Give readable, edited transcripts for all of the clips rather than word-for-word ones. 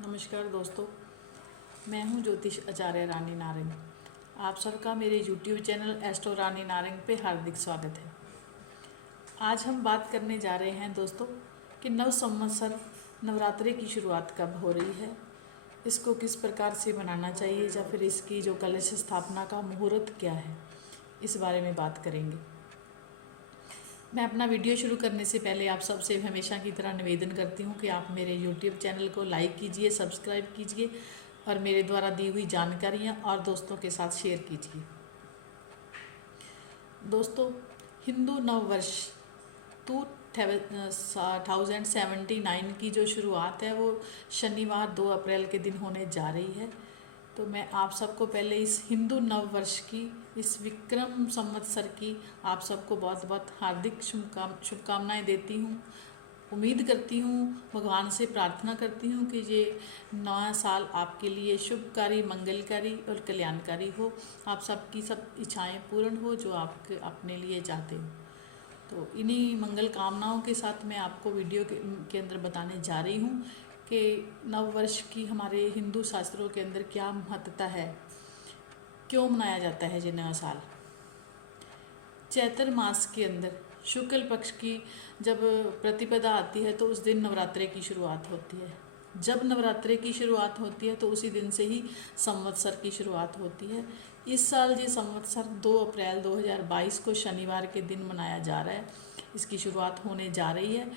नमस्कार दोस्तों, मैं हूं ज्योतिष आचार्य रानी नारंग। आप सबका मेरे यूट्यूब चैनल एस्ट्रो रानी नारंग पे हार्दिक स्वागत है। आज हम बात करने जा रहे हैं दोस्तों कि नव संवत्सर नवरात्रि की शुरुआत कब हो रही है, इसको किस प्रकार से मनाना चाहिए या फिर इसकी जो कलश स्थापना का मुहूर्त क्या है, इस बारे में बात करेंगे। मैं अपना वीडियो शुरू करने से पहले आप सबसे हमेशा की तरह निवेदन करती हूँ कि आप मेरे यूट्यूब चैनल को लाइक कीजिए, सब्सक्राइब कीजिए और मेरे द्वारा दी हुई जानकारियाँ और दोस्तों के साथ शेयर कीजिए। दोस्तों, हिंदू नव वर्ष 2079 की जो शुरुआत है वो शनिवार 2 अप्रैल के दिन होने जा रही है। तो मैं आप सबको पहले इस हिंदू नव वर्ष की, इस विक्रम संवत्सर की आप सबको बहुत बहुत हार्दिक शुभकामनाएं देती हूँ। उम्मीद करती हूँ, भगवान से प्रार्थना करती हूँ कि ये नया साल आपके लिए शुभकारी, मंगलकारी और कल्याणकारी हो। आप सबकी सब इच्छाएं पूर्ण हो जो आप अपने लिए चाहते हो। तो इन्हीं मंगल कामनाओं के साथ मैं आपको वीडियो के अंदर बताने जा रही हूँ कि नव वर्ष की हमारे हिंदू शास्त्रों के अंदर क्या महत्वता है, क्यों मनाया जाता है ये नया साल। चैत्र मास के अंदर शुक्ल पक्ष की जब प्रतिपदा आती है तो उस दिन नवरात्रे की शुरुआत होती है। जब नवरात्रे की शुरुआत होती है तो उसी दिन से ही संवत्सर की शुरुआत होती है। इस साल ये संवत्सर 2 अप्रैल 2022 को शनिवार के दिन मनाया जा रहा है। इसकी शुरुआत होने जा रही है।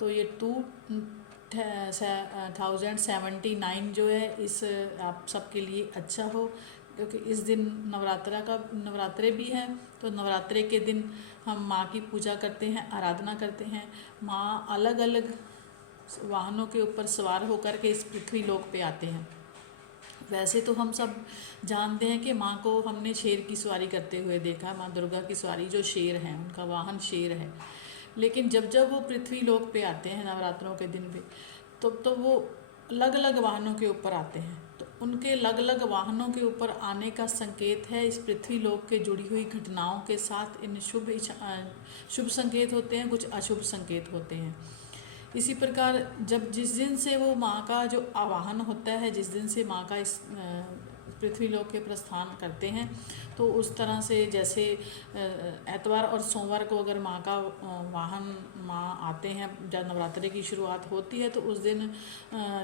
तो ये 2079 जो है, इस आप सबके लिए अच्छा हो, क्योंकि इस दिन नवरात्रे भी हैं। तो नवरात्रे के दिन हम माँ की पूजा करते हैं, आराधना करते हैं। माँ अलग अलग वाहनों के ऊपर सवार होकर के इस पृथ्वी लोक पे आते हैं। वैसे तो हम सब जानते हैं कि माँ को हमने शेर की सवारी करते हुए देखा। माँ दुर्गा की सवारी जो शेर हैं, उनका वाहन शेर है। लेकिन जब जब वो पृथ्वी लोक पे आते हैं नवरात्रों के दिन पे, तो वो अलग अलग वाहनों के ऊपर आते हैं। तो उनके अलग अलग वाहनों के ऊपर आने का संकेत है इस पृथ्वी लोक के जुड़ी हुई घटनाओं के साथ। इन शुभ संकेत होते हैं, कुछ अशुभ संकेत होते हैं। इसी प्रकार जब जिस दिन से वो माँ का जो आवाहन होता है, जिस दिन से माँ का इस पृथ्वी लोक के प्रस्थान करते हैं, तो उस तरह से जैसे एतवार और सोमवार को अगर माँ का वाहन माँ आते हैं, जब नवरात्रि की शुरुआत होती है तो उस दिन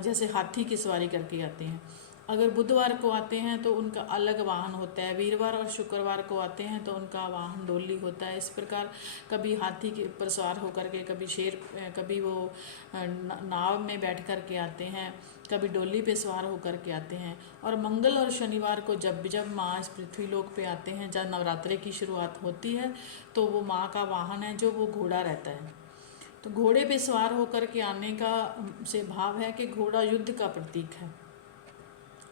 जैसे हाथी की सवारी करके आते हैं। अगर बुधवार को आते हैं तो उनका अलग वाहन होता है। वीरवार और शुक्रवार को आते हैं तो उनका वाहन डोली होता है। इस प्रकार कभी हाथी के ऊपर सवार होकर के, कभी शेर, कभी वो नाव में बैठ कर के आते हैं, कभी डोली पे सवार होकर के आते हैं। और मंगल और शनिवार को जब जब माँ इस पृथ्वी लोक पे आते हैं, जब नवरात्रि की शुरुआत होती है, तो वो माँ का वाहन है जो वो घोड़ा रहता है। तो घोड़े पे सवार होकर के आने का से भाव है कि घोड़ा युद्ध का प्रतीक है।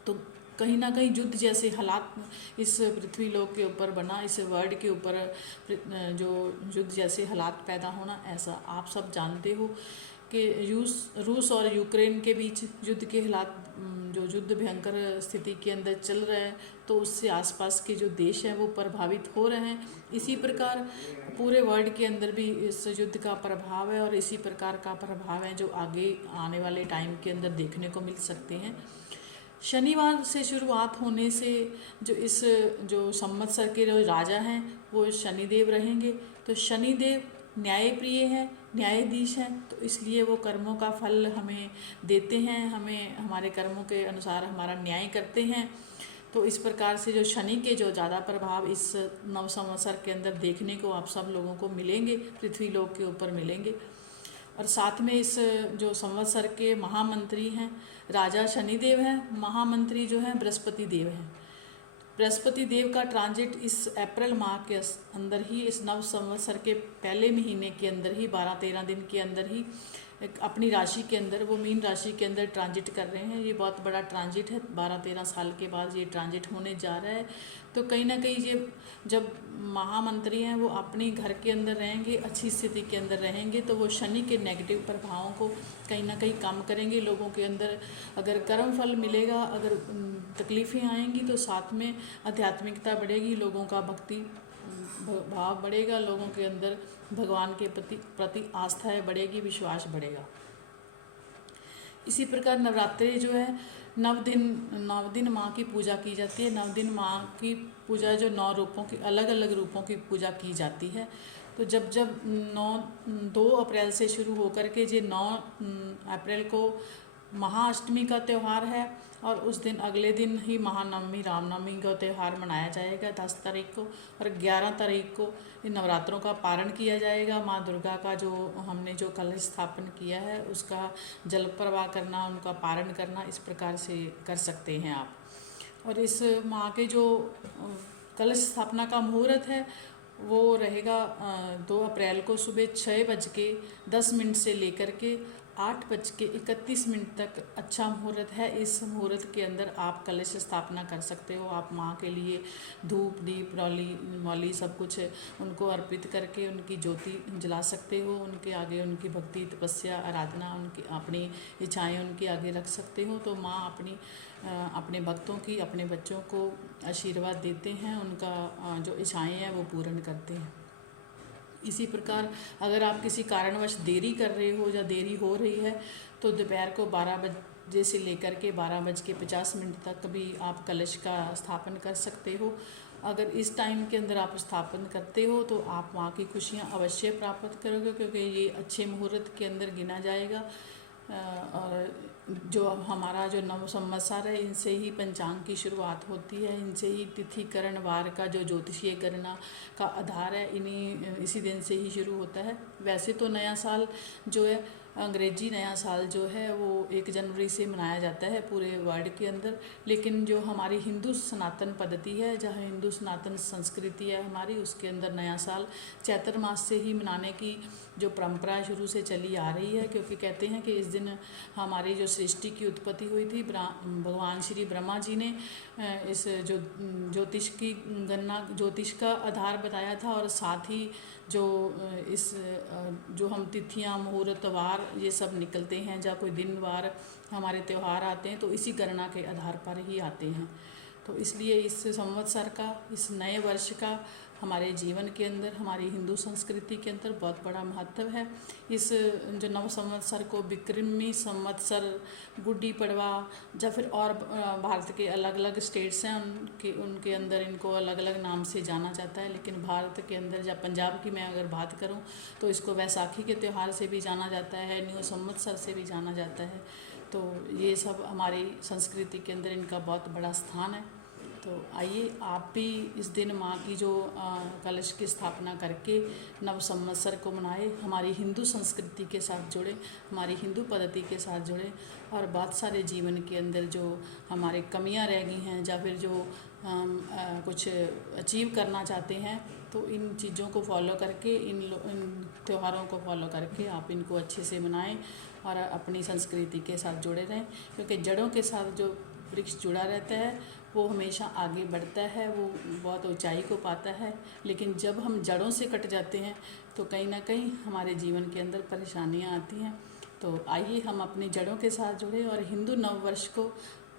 तो कहीं ना कहीं युद्ध जैसे हालात इस पृथ्वी लोक के ऊपर बना, इस वर्ल्ड के ऊपर जो युद्ध जैसे हालात पैदा होना, ऐसा आप सब जानते हो कि रूस और यूक्रेन के बीच युद्ध के हालात, जो युद्ध भयंकर स्थिति के अंदर चल रहा है, तो उससे आसपास के जो देश हैं वो प्रभावित हो रहे हैं। इसी प्रकार पूरे वर्ल्ड के अंदर भी इस युद्ध का प्रभाव है और इसी प्रकार का प्रभाव है जो आगे आने वाले टाइम के अंदर देखने को मिल सकते हैं। शनिवार से शुरुआत होने से जो संवत्सर के जो राजा हैं वो शनिदेव रहेंगे। तो शनिदेव न्यायप्रिय हैं, न्यायाधीश हैं, तो इसलिए वो कर्मों का फल हमें देते हैं, हमें हमारे कर्मों के अनुसार हमारा न्याय करते हैं। तो इस प्रकार से जो शनि के जो ज़्यादा प्रभाव इस नव संवत्सर के अंदर देखने को आप सब लोगों को मिलेंगे, पृथ्वी लोक के ऊपर मिलेंगे। और साथ में इस जो संवत्सर के महामंत्री हैं, राजा शनिदेव हैं, महामंत्री जो हैं बृहस्पति देव हैं। बृहस्पति देव का ट्रांजिट इस अप्रैल माह के अंदर ही, इस नव संवत्सर के पहले महीने के अंदर ही, 12-13 दिन के अंदर ही अपनी राशि के अंदर, वो मीन राशि के अंदर ट्रांजिट कर रहे हैं। ये बहुत बड़ा ट्रांजिट है, 12-13 साल के बाद ये ट्रांजिट होने जा रहा है। तो कहीं ना कहीं ये जब महामंत्री हैं वो अपने घर के अंदर रहेंगे, अच्छी स्थिति के अंदर रहेंगे, तो वो शनि के नेगेटिव प्रभावों को कहीं ना कहीं कम करेंगे। लोगों के अंदर अगर कर्म फल मिलेगा, अगर तकलीफ़ें आएंगी, तो साथ में आध्यात्मिकता बढ़ेगी, लोगों का भक्ति भाव बढ़ेगा, लोगों के अंदर भगवान के प्रति आस्था बढ़ेगी, विश्वास बढ़ेगा। इसी प्रकार नवरात्रि जो है नव दिन माँ की पूजा की जाती है। 9 दिन माँ की पूजा जो 9 रूपों की अलग अलग रूपों की पूजा की जाती है। तो जब 2 अप्रैल से शुरू होकर के जो 9 अप्रैल को महाअष्टमी का त्यौहार है और उस दिन अगले दिन ही महानवमी रामनवमी का त्यौहार मनाया जाएगा 10 तारीख को। और 11 तारीख को इन नवरात्रों का पारण किया जाएगा। माँ दुर्गा का जो हमने जो कलश स्थापन किया है उसका जल प्रवाह करना, उनका पारण करना, इस प्रकार से कर सकते हैं आप। और इस माँ के जो कलश स्थापना का मुहूर्त है वो रहेगा 2 अप्रैल को सुबह 6:10 से लेकर के 8:31 तक अच्छा मुहूर्त है। इस मुहूर्त के अंदर आप कलश स्थापना कर सकते हो। आप माँ के लिए धूप दीप मौली सब कुछ उनको अर्पित करके उनकी ज्योति जला सकते हो। उनके आगे उनकी भक्ति तपस्या आराधना उनकी अपनी इच्छाएं उनके आगे रख सकते हो। तो माँ अपने भक्तों की अपने बच्चों को आशीर्वाद देते हैं, उनका जो इच्छाएं हैं वो पूर्ण करते हैं। इसी प्रकार अगर आप किसी कारणवश देरी कर रहे हो या देरी हो रही है तो दोपहर को 12 बजे से लेकर के 12:50 तक भी आप कलश का स्थापन कर सकते हो। अगर इस टाइम के अंदर आप स्थापन करते हो तो आप वहाँ की खुशियाँ अवश्य प्राप्त करोगे, क्योंकि ये अच्छे मुहूर्त के अंदर गिना जाएगा। और जो हमारा जो नव संवत्सर है इनसे ही पंचांग की शुरुआत होती है, इनसे ही तिथिकरण वार का जो ज्योतिषीय गणना का आधार है इसी दिन से ही शुरू होता है। वैसे तो नया साल जो है अंग्रेजी नया साल जो है वो 1 जनवरी से मनाया जाता है पूरे वर्ल्ड के अंदर, लेकिन जो हमारी हिंदू सनातन पद्धति है, जहाँ हिंदू सनातन संस्कृति है हमारी, उसके अंदर नया साल चैत्र मास से ही मनाने की जो परंपरा शुरू से चली आ रही है। क्योंकि कहते हैं कि इस दिन हमारी जो सृष्टि की उत्पत्ति हुई थी, भगवान श्री ब्रह्मा जी ने इस जो ज्योतिष की गणना ज्योतिष का आधार बताया था, और साथ ही जो हम तिथियां मुहूर्त वार ये सब निकलते हैं, जब कोई दिन वार हमारे त्यौहार आते हैं तो इसी गणना के आधार पर ही आते हैं। तो इसलिए इस संवत्सर का, इस नए वर्ष का हमारे जीवन के अंदर, हमारी हिंदू संस्कृति के अंदर बहुत बड़ा महत्व है। इस जो नव संवत्सर को विक्रमी संवत्सर, गुड्डी पड़वा या फिर और भारत के अलग अलग स्टेट्स हैं उनके अंदर इनको अलग अलग नाम से जाना जाता है। लेकिन भारत के अंदर या पंजाब की मैं अगर बात करूं तो इसको वैसाखी के त्यौहार से भी जाना जाता है, न्यू संवत्सर से भी जाना जाता है। तो ये सब हमारी संस्कृति के अंदर इनका बहुत बड़ा स्थान है। तो आइए आप भी इस दिन माँ की जो कलश की स्थापना करके नव संवत्सर को मनाए, हमारी हिंदू संस्कृति के साथ जुड़े, हमारी हिंदू पद्धति के साथ जुड़े, और बहुत सारे जीवन के अंदर जो हमारे कमियाँ रह गई हैं या फिर जो कुछ अचीव करना चाहते हैं, तो इन चीज़ों को फॉलो करके, इन त्योहारों को फॉलो करके आप इनको अच्छे से मनाएं और अपनी संस्कृति के साथ जुड़े रहें। क्योंकि जड़ों के साथ जो वृक्ष जुड़ा रहता है वो हमेशा आगे बढ़ता है, वो बहुत ऊंचाई को पाता है। लेकिन जब हम जड़ों से कट जाते हैं तो कहीं ना कहीं हमारे जीवन के अंदर परेशानियां आती हैं। तो आइए हम अपनी जड़ों के साथ जुड़े और हिंदू नव वर्ष को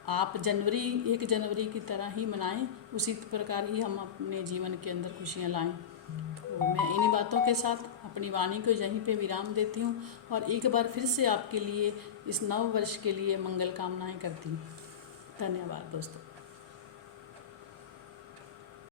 आप 1 जनवरी की तरह ही मनाएं, उसी प्रकार ही हम अपने जीवन के अंदर खुशियाँ लाएं। तो मैं इन्हीं बातों के साथ अपनी वाणी को यहीं पे विराम देती हूँ और एक बार फिर से आपके लिए इस नव वर्ष के लिए मंगल कामनाएं करती हूँ। धन्यवाद दोस्तों।